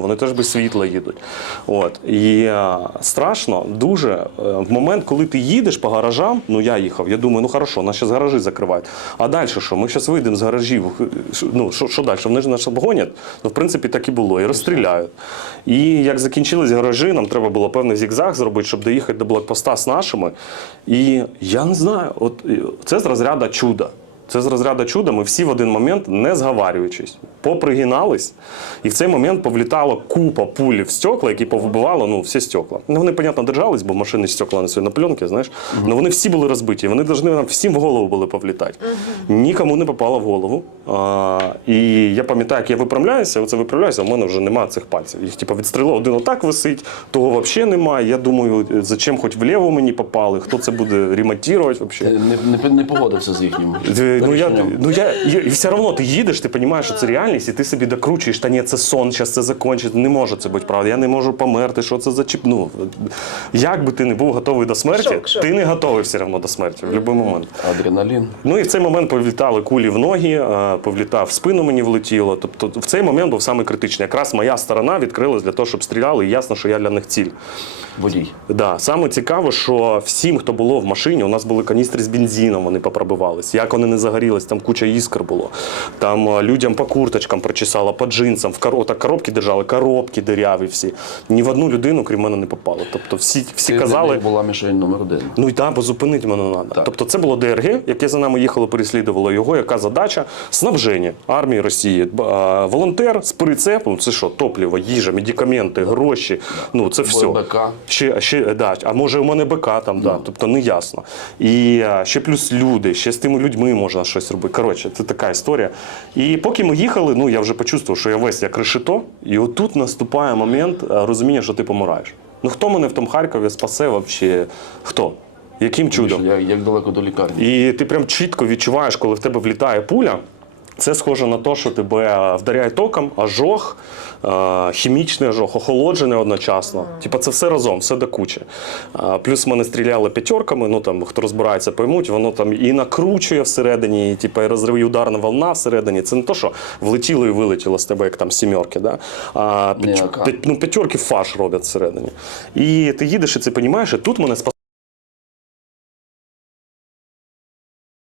вони теж без світла їдуть. От. І е, страшно дуже е, в момент, коли ти їдеш по гаражам, ну я їхав, я думаю, ну хорошо, нас зараз гаражі закривають. А далі що? Ми зараз вийдемо з гаражів. Ну, що, що далі? Вони ж нас обгонять. Ну, в принципі, так і було. І розстріляють. І як закінчились гаражі, нам треба було певний зігзаг зробити, щоб доїхати до блокпоста з нашими. І я не знаю, от е, це з розряду чуда. Це з розряду чуда. Ми всі в один момент, не зговарюючись, попригинались, і в цей момент повлітала купа пуль в стекла, які повибивали ну, всі стекла. Ну, вони, понятно, держались, бо машини стекла на на пленки, знаєш. Але вони всі були розбиті. Вони повинні нам всім в голову були повлітати. Нікому не попало в голову. А, і я пам'ятаю, як я виправляюся, оце виправляюся, у мене вже немає цих пальців. Їх типу, відстрілило, один отак висить, того взагалі немає. Я думаю, зачем хоч вліво мені попали, хто це буде ремонтувати взагалі. Не, не, не погодився з їхнім. Ну я, ну я, і і все одно ти їдеш, ти розумієш, що це реальність, і ти собі докручуєш, та ні, це сон, зараз це закінчиться. Не може це бути правда. Я не можу померти, що це за чіп. Ну, як би ти не був готовий до смерті, Шок, шок. ти не готовий все одно до смерті в будь-який момент. Адреналін. Ну і в цей момент повлітали кулі в ноги, е, повлітав в спину мені влетіло. Тобто в цей момент був саме критичний. Якраз моя сторона відкрилась для того, щоб стріляли, і ясно, що я для них ціль. Водій. Да, саме цікаво, що всім, хто було в машині, у нас були каністри з бензином, вони попробивались. Як вони не загорілись, там куча іскр було. Там е, людям по курточкам прочесало, по джинсам, в коро... так, коробки держали, коробки диряві всі. Ні в одну людину, крім мене, не попало. Тобто всі, всі Ти казали. для була мішень номер один. Ну і так, бо зупинити мене треба. Так. Тобто це було ДРГ, яке за нами їхало, переслідувало його. Яка задача? Снабження армії Росії. Волонтер з прицепом, це що, топливо, їжа, медикаменти, гроші. Ну це все. БК. Ще, ще, да, а може у мене БК там, да, тобто не ясно. І ще плюс люди, ще з тими людьми можна щось робити. Коротше, це така історія. І поки ми їхали, ну я вже почувствував, що я весь як решето, і отут наступає момент розуміння, що ти помираєш. Ну хто мене в тому Харкові спасе взагалі? Хто? Яким чудом? Я, як далеко до лікарні. І ти прям чітко відчуваєш, коли в тебе влітає пуля. Це схоже на те, що тебе вдаряє током, ожог, е, хімічний ожог, охолоджений одночасно. Типа це все разом, все до кучі. Е, Плюс мене стріляли п'ятерками, ну там хто розбирається, поймуть, воно там і накручує всередині, і, типа, і розрив і ударна волна всередині. Це не те, що влетіло і вилетіло з тебе, як там сімерки. Да? А п'ять- ну, п'ятерки фарш роблять всередині. І ти їдеш і це розумієш, і тут мене спас.